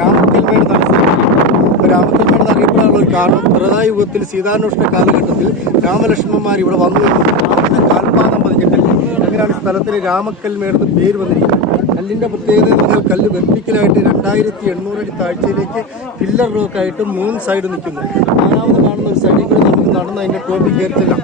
രാമക്കൽമേട് രാമക്കൽമേട് അറിയപ്പെടാനുള്ള ഒരു കാരണം ത്രേതായുഗത്തിൽ സീതാന്വേഷണ കാലഘട്ടത്തിൽ രാമലക്ഷ്മണന്മാർ ഇവിടെ വന്നു അവരുടെ കാൽപാദം പതിഞ്ഞിട്ടില്ല. അങ്ങനെയാണ് സ്ഥലത്തിന് രാമക്കൽമേട് പേര് വന്നിരിക്കുന്നത്. കല്ലിന്റെ പ്രത്യേകത എന്ന് പറഞ്ഞാൽ കല്ല് വെർട്ടിക്കലായിട്ട് 2800 അടി താഴ്ചയിലേക്ക് പില്ലർ റോക്കായിട്ട് 3 സൈഡ് നിൽക്കുന്നു. നാലാമത് കാണുന്ന ഒരു സൈഡിൽ കൂടി നമുക്ക് നടന്ന് അതിന്റെ ടോപ്പിൽ കയറിച്ചില്ല.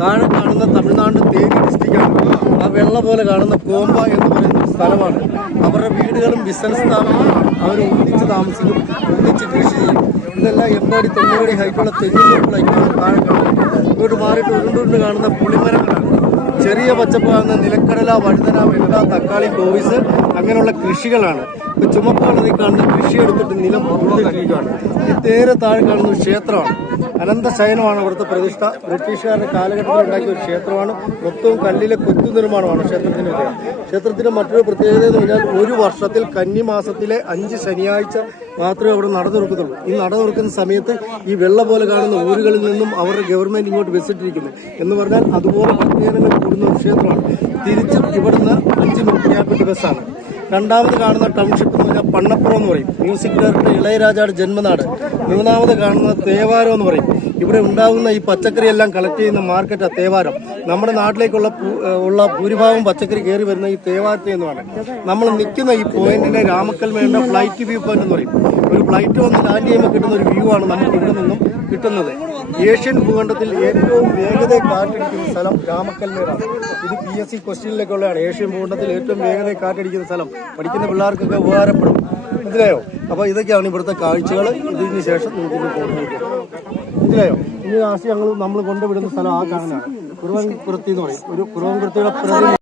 താഴെ കാണുന്ന തമിഴ്നാട് തേനി ഡിസ്ട്രിക്റ്റാണ്. ആ വെള്ള പോലെ കാണുന്ന കോമ്പ എന്ന് പറയുന്ന ഒരു സ്ഥലമാണ്. അവരുടെ വീടുകളും ബിസിനസ് സ്ഥാപനങ്ങളും അവർ ഒന്നിച്ച് താമസിക്കും, ഒന്നിച്ച് കൃഷി ചെയ്യും. ഇതെല്ലാം 80 അടി 90 അടി ഹൈറ്റുള്ള തെങ്ങിനുള്ള താഴെ കാണുന്നത്. ഇങ്ങോട്ട് മാറിയിട്ട് ഉരുണ്ടുകൊണ്ട് കാണുന്ന പുളിമരങ്ങളാണ്. ചെറിയ പച്ചപ്പാകുന്ന നിലക്കടല, വഴുതന, വെണ്ട, തക്കാളി, കോവിസ് അങ്ങനെയുള്ള കൃഷികളാണ്. ഇപ്പൊ ചുമപ്പ് കളറിൽ കാണുന്ന കൃഷി എടുത്തിട്ട് നിലം പൂർത്തിയിരിക്കുകയാണ്. ഈ തേരെ താഴെ കാണുന്ന ഒരു ക്ഷേത്രമാണ്. അനന്തശയനമാണ് അവിടുത്തെ പ്രതിഷ്ഠ. ബ്രിട്ടീഷുകാരുടെ കാലഘട്ടത്തിൽ ഉണ്ടാക്കിയ ഒരു ക്ഷേത്രമാണ്. മൊത്തവും കല്ലിലെ കൊത്തു നിർമ്മാണമാണ് ക്ഷേത്രത്തിന്. ക്ഷേത്രത്തിന് മറ്റൊരു പ്രത്യേകത എന്ന് പറഞ്ഞാൽ ഒരു വർഷത്തിൽ കന്നിമാസത്തിലെ 5 ശനിയാഴ്ച മാത്രമേ അവിടെ നട തുറക്കത്തുള്ളൂ. ഈ നട തുറക്കുന്ന സമയത്ത് ഈ വെള്ള പോലെ കാണുന്ന ഊരുകളിൽ നിന്നും അവരുടെ ഗവൺമെന്റ് ഇങ്ങോട്ട് വിസിറ്റിരിക്കുന്നു എന്ന് പറഞ്ഞാൽ അതുപോലെ ഭക്തജനങ്ങൾ കൂടുന്ന ഒരു ക്ഷേത്രമാണ്. തിരിച്ചും ഇവിടുന്ന് 5 മിനിറ്റ് ഗ്യാപ്പിട്ട് ബസ്സാണ്. രണ്ടാമത് കാണുന്ന ടൗൺഷിപ്പ് എന്ന് പറഞ്ഞാൽ പണ്ണപ്പുറം എന്ന് പറയും. മ്യൂസിക് ഡയറക്ടർ ഇളയരാജയുടെ ജന്മനാട്. മൂന്നാമത് കാണുന്ന തേവാരം എന്ന് പറയും. ഇവിടെ ഉണ്ടാകുന്ന ഈ പച്ചക്കറി എല്ലാം കളക്ട് ചെയ്യുന്ന മാർക്കറ്റാണ് തേവാരം. നമ്മുടെ നാട്ടിലേക്കുള്ള ഭൂരിഭാഗം പച്ചക്കറി കയറി വരുന്ന ഈ തേവാരത്തിൽ നിന്നുമാണ്. നമ്മൾ നിൽക്കുന്ന ഈ പോയിന്റിനെ രാമക്കൽമേടിന്റെ ഫ്ലൈറ്റ് വ്യൂ പോയിന്റ് എന്ന് പറയും. ഒരു ഫ്ലൈറ്റ് വന്ന് ലാൻഡ് ചെയ്യുമ്പോൾ കിട്ടുന്ന ഒരു വ്യൂ ആണ് നമുക്ക് ഇവിടെ നിന്നും കിട്ടുന്നത്. ഏഷ്യൻ ഭൂഖണ്ഡത്തിൽ ഏറ്റവും വേഗതയിൽ കാറ്റടിക്കുന്ന സ്ഥലം രാമക്കൽമേടാണ്. ഇത് PSC ക്വസ്റ്റ്യനിലേക്കുള്ളതാണ്. ഏഷ്യൻ ഭൂഖണ്ഡത്തിൽ ഏറ്റവും വേഗതയിൽ കാറ്റടിക്കുന്ന സ്ഥലം. പഠിക്കുന്ന പിള്ളേർക്കൊക്കെ ഉപകാരപ്പെടും. മനസ്സിലായോ? അപ്പൊ ഇതൊക്കെയാണ് ഇവിടുത്തെ കാഴ്ചകൾ. ഇതിന് ശേഷം മനസ്സിലായോ? ഇനി ലാസ്റ്റ് നമ്മൾ കൊണ്ടുവിടുന്ന സ്ഥലം ആ കാണാനാണ്. കുറുവൻകുറുത്തി എന്ന് പറയും. ഒരു കുറുവൻകുറുത്തിയുടെ